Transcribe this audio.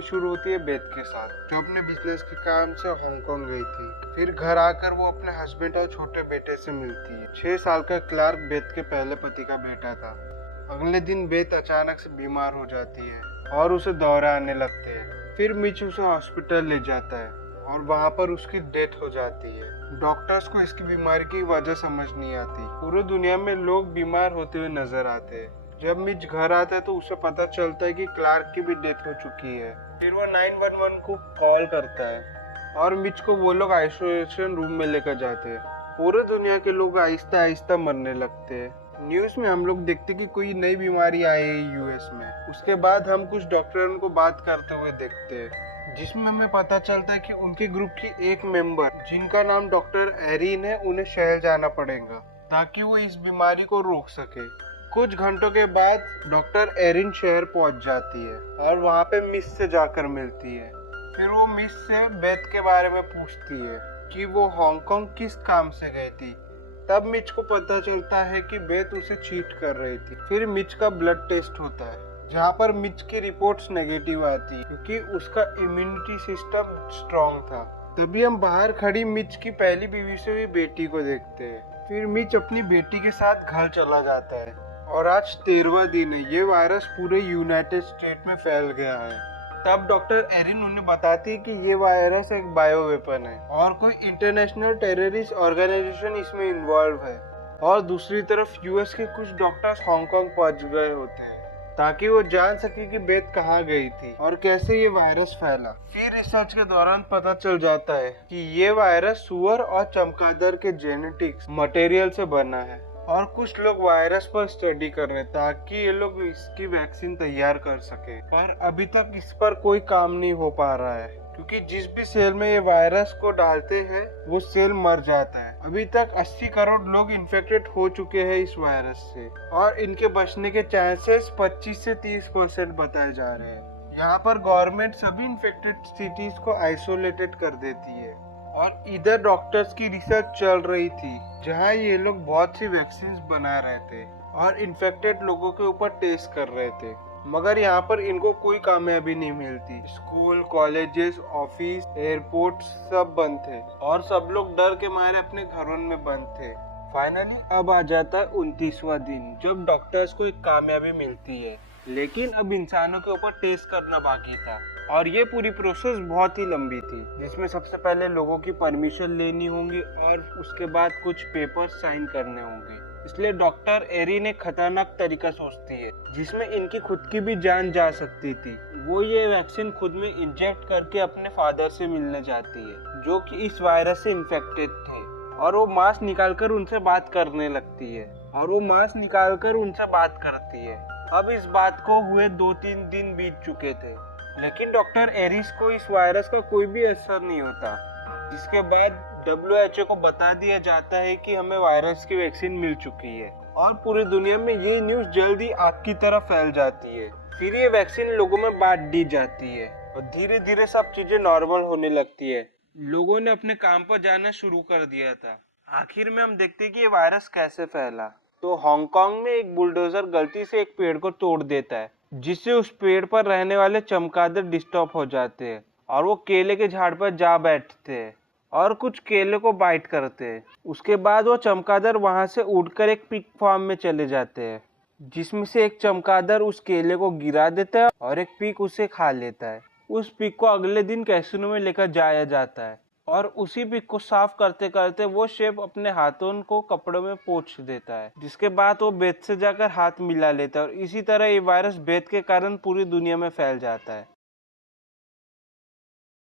Movie शुरू होती है बेथ के साथ, जो अपने बिजनेस के काम से हांगकांग गई थी। फिर घर आकर वो अपने हस्बैंड और छोटे बेटे से मिलती है। 6 साल का क्लार्क बेथ के पहले पति का बेटा था। अगले दिन बेथ अचानक से बीमार हो जाती है और उसे दौरे आने लगते हैं। फिर मिच उसे हॉस्पिटल ले जाता है और वहाँ पर उसकी डेथ हो जाती है। डॉक्टर्स को इसकी बीमारी की वजह समझ नहीं आती। पूरी दुनिया में लोग बीमार होते हुए नजर आते हैं। जब मिच घर आता है तो उसे पता चलता है कि क्लार्क की भी डेथ हो चुकी है। फिर वो 911 को कॉल करता है और मिच को वो लोग आइसोलेशन रूम में लेकर जाते हैं। पूरे दुनिया के लोग आहिस्ता आहिस्ता मरने लगते हैं। न्यूज में हम लोग देखते कि कोई नई बीमारी आई है यूएस में। उसके बाद हम कुछ डॉक्टरों को बात करते हुए देखते हैं, जिसमें हमें पता चलता है कि उनके ग्रुप की एक मेंबर जिनका नाम डॉक्टर एरिन है, उन्हें शहर जाना पड़ेगा ताकि वो इस बीमारी को रोक सके। कुछ घंटों के बाद डॉक्टर एरिन शहर पहुंच जाती है और वहाँ पे मिस से जाकर मिलती है। फिर वो मिस से बेथ के बारे में पूछती है कि वो हांगकांग किस काम से गई थी। तब मिच को पता चलता है कि बेथ उसे चीट कर रही थी। फिर मिच का ब्लड टेस्ट होता है, जहाँ पर मिच की रिपोर्ट्स नेगेटिव आती है क्योंकि उसका इम्यूनिटी सिस्टम स्ट्रॉन्ग था। तभी हम बाहर खड़ी मिच की पहली बीवी से हुई बेटी को देखते हैं। फिर मिच अपनी बेटी के साथ घर चला जाता है और आज 13वां दिन है। ये वायरस पूरे यूनाइटेड स्टेट में फैल गया है। तब डॉक्टर एरिन उन्हें बताती है कि ये वायरस एक बायो वेपन है और कोई इंटरनेशनल टेररिस्ट ऑर्गेनाइजेशन इसमें इन्वॉल्व है। और दूसरी तरफ यूएस के कुछ डॉक्टर्स हांगकांग पहुंच गए होते हैं ताकि वो जान सके कि बेथ कहाँ गई थी और कैसे ये वायरस फैला। फिर रिसर्च के दौरान पता चल जाता है कि ये वायरस सुअर और चमगादड़ के जेनेटिक्स मटेरियल से बना है और कुछ लोग वायरस पर स्टडी कर रहे हैं ताकि ये लोग इसकी वैक्सीन तैयार कर सके। पर अभी तक इस पर कोई काम नहीं हो पा रहा है क्योंकि जिस भी सेल में ये वायरस को डालते हैं वो सेल मर जाता है। अभी तक 80 करोड़ लोग इन्फेक्टेड हो चुके हैं इस वायरस से और इनके बचने के चांसेस 25 से 30% बताए जा रहे हैं। यहाँ पर गवर्नमेंट सभी इन्फेक्टेड सिटीज को आइसोलेटेड कर देती है और इधर डॉक्टर्स की रिसर्च चल रही थी जहाँ ये लोग बहुत सी वैक्सीन बना रहे थे और इन्फेक्टेड लोगों के ऊपर टेस्ट कर रहे थे, मगर यहाँ पर इनको कोई कामयाबी नहीं मिलती। स्कूल, कॉलेजेस, ऑफिस, एयरपोर्ट सब बंद थे और सब लोग डर के मारे अपने घरों में बंद थे। फाइनली अब आ जाता है 29वां दिन, जब डॉक्टर्स को एक कामयाबी मिलती है, लेकिन अब इंसानों के ऊपर टेस्ट करना बाकी था और ये पूरी प्रोसेस बहुत ही लंबी थी, जिसमें सबसे पहले लोगों की परमिशन लेनी होगी और उसके बाद कुछ पेपर साइन करने होंगे। इसलिए डॉक्टर एरिन एक खतरनाक तरीका सोचती है जिसमें इनकी खुद की भी जान जा सकती थी। वो ये वैक्सीन खुद में इंजेक्ट करके अपने फादर से मिलने जाती है जो कि इस वायरस से इन्फेक्टेड थे और वो मास्क निकालकर उनसे बात करने लगती है अब इस बात को हुए 2-3 दिन बीत चुके थे, लेकिन डॉक्टर एरिस को इस वायरस का कोई भी असर नहीं होता। जिसके बाद WHO को बता दिया जाता है कि हमें वायरस की वैक्सीन मिल चुकी है और पूरी दुनिया में ये न्यूज़ जल्दी आग की तरह फैल जाती है। फिर ये वैक्सीन लोगों में बांट दी जाती है और धीरे धीरे सब चीजें नॉर्मल होने लगती है। लोगों ने अपने काम पर जाना शुरू कर दिया था। आखिर में हम देखते हैं कि ये वायरस कैसे फैला। तो हांगकांग में एक बुलडोजर गलती से एक पेड़ को तोड़ देता है, जिससे उस पेड़ पर रहने वाले चमगादड़ डिस्टर्ब हो जाते हैं और वो केले के झाड़ पर जा बैठते हैं और कुछ केले को बाइट करते हैं। उसके बाद वो चमगादड़ वहां से उड़कर एक पिग फार्म में चले जाते हैं, जिसमें से एक चमगादड़ उस केले को गिरा देता है और एक पिग उसे खा लेता है। उस पिग को अगले दिन कैसीनो में लेकर जाया जाता है और उसी पिग को साफ करते करते वो शेफ अपने हाथों को कपड़ों में पोंछ देता है, जिसके बाद वो बेथ से जाकर हाथ मिला लेता है और इसी तरह ये वायरस बेथ के कारण पूरी दुनिया में फैल जाता है।